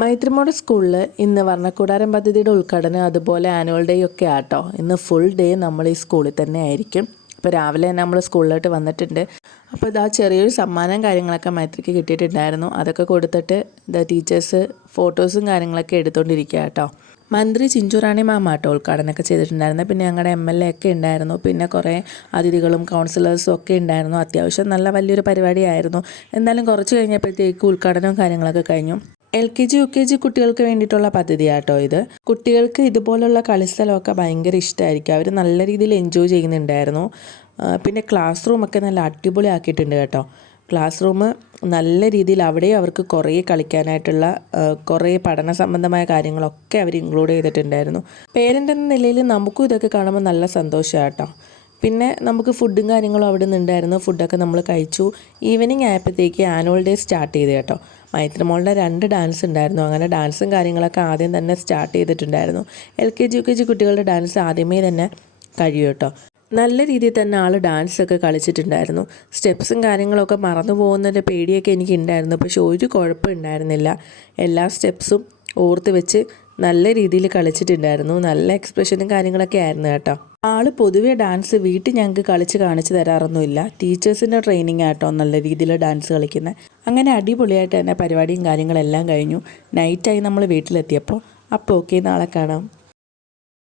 മൈത്രിമോഡ് സ്കൂളിൽ ഇന്ന് വർണ്ണക്കൂടാരം പദ്ധതിയുടെ ഉദ്ഘാടനം അതുപോലെ ആനുവൽ ഡേ ഒക്കെ ആട്ടോ. ഇന്ന് ഫുൾ ഡേ നമ്മൾ ഈ സ്കൂളിൽ തന്നെ ആയിരിക്കും. അപ്പോൾ രാവിലെ തന്നെ നമ്മൾ സ്കൂളിലോട്ട് വന്നിട്ടുണ്ട്. അപ്പോൾ ഇതാ ചെറിയൊരു സമ്മാനം കാര്യങ്ങളൊക്കെ മൈത്രിക്ക് കിട്ടിയിട്ടുണ്ടായിരുന്നു. അതൊക്കെ കൊടുത്തിട്ട് ഇതാ ടീച്ചേഴ്സ് ഫോട്ടോസും കാര്യങ്ങളൊക്കെ എടുത്തുകൊണ്ടിരിക്കുക കേട്ടോ. മന്ത്രി ചിഞ്ചുറാണി മാമ കേട്ടോ ഉദ്ഘാടനമൊക്കെ ചെയ്തിട്ടുണ്ടായിരുന്നു. പിന്നെ ഞങ്ങളുടെ MLA ഒക്കെ ഉണ്ടായിരുന്നു. പിന്നെ കുറേ അതിഥികളും കൗൺസിലേഴ്സും ഒക്കെ ഉണ്ടായിരുന്നു. അത്യാവശ്യം നല്ല വലിയൊരു പരിപാടിയായിരുന്നു. എന്തായാലും കുറച്ച് കഴിഞ്ഞപ്പോഴത്തേക്ക് ഉദ്ഘാടനവും കാര്യങ്ങളൊക്കെ കഴിഞ്ഞു. LKG UKG കുട്ടികൾക്ക് വേണ്ടിയിട്ടുള്ള പദ്ധതിയാട്ടോ ഇത്. കുട്ടികൾക്ക് ഇതുപോലുള്ള കളിസ്ഥലമൊക്കെ ഭയങ്കര ഇഷ്ടമായിരിക്കും. അവർ നല്ല രീതിയിൽ എൻജോയ് ചെയ്യുന്നുണ്ടായിരുന്നു. പിന്നെ ക്ലാസ് റൂമൊക്കെ നല്ല അടിപൊളിയാക്കിയിട്ടുണ്ട് കേട്ടോ. ക്ലാസ് റൂം നല്ല രീതിയിൽ അവിടെ അവർക്ക് കുറേ കളിക്കാനായിട്ടുള്ള കുറേ പഠന സംബന്ധമായ കാര്യങ്ങളൊക്കെ അവർ ഇൻക്ലൂഡ് ചെയ്തിട്ടുണ്ടായിരുന്നു. പേരൻ്റ് എന്ന നിലയിൽ നമുക്കും ഇതൊക്കെ കാണുമ്പോൾ നല്ല സന്തോഷമാണ് കേട്ടോ. പിന്നെ നമുക്ക് ഫുഡും കാര്യങ്ങളും അവിടെ നിന്നുണ്ടായിരുന്നു. ഫുഡൊക്കെ നമ്മൾ കഴിച്ചു. ഈവനിങ് ആയപ്പോഴത്തേക്ക് ആനുവൽ ഡേ സ്റ്റാർട്ട് ചെയ്തു കേട്ടോ. മൈത്രിമോളുടെ 2 ഡാൻസ് ഉണ്ടായിരുന്നു. അങ്ങനെ ഡാൻസും കാര്യങ്ങളൊക്കെ ആദ്യം തന്നെ സ്റ്റാർട്ട് ചെയ്തിട്ടുണ്ടായിരുന്നു. LKG UKG കുട്ടികളുടെ ഡാൻസ് ആദ്യമേ തന്നെ കഴിയും കേട്ടോ. നല്ല രീതിയിൽ തന്നെ ആൾ ഡാൻസൊക്കെ കളിച്ചിട്ടുണ്ടായിരുന്നു. സ്റ്റെപ്സും കാര്യങ്ങളൊക്കെ മറന്നു പോകുന്നതിൻ്റെ പേടിയൊക്കെ എനിക്കുണ്ടായിരുന്നു. പക്ഷെ ഒരു കുഴപ്പമുണ്ടായിരുന്നില്ല. എല്ലാ സ്റ്റെപ്സും ഓർത്ത് വെച്ച് നല്ല രീതിയിൽ കളിച്ചിട്ടുണ്ടായിരുന്നു. നല്ല എക്സ്പ്രഷനും കാര്യങ്ങളൊക്കെ ആയിരുന്നു കേട്ടോ. ആൾ പൊതുവേ ഡാൻസ് വീട്ടിൽ ഞങ്ങൾക്ക് കളിച്ച് കാണിച്ചു തരാറൊന്നുമില്ല. ടീച്ചേഴ്സിൻ്റെ ട്രെയിനിങ് ആട്ടോ നല്ല രീതിയിൽ ഡാൻസ് കളിക്കുന്നത്. അങ്ങനെ അടിപൊളിയായിട്ട് തന്നെ പരിപാടിയും കാര്യങ്ങളെല്ലാം കഴിഞ്ഞു. നൈറ്റായി നമ്മൾ വീട്ടിലെത്തിയപ്പോൾ. അപ്പോൾ ഓക്കെ, നാളെ കാണാം.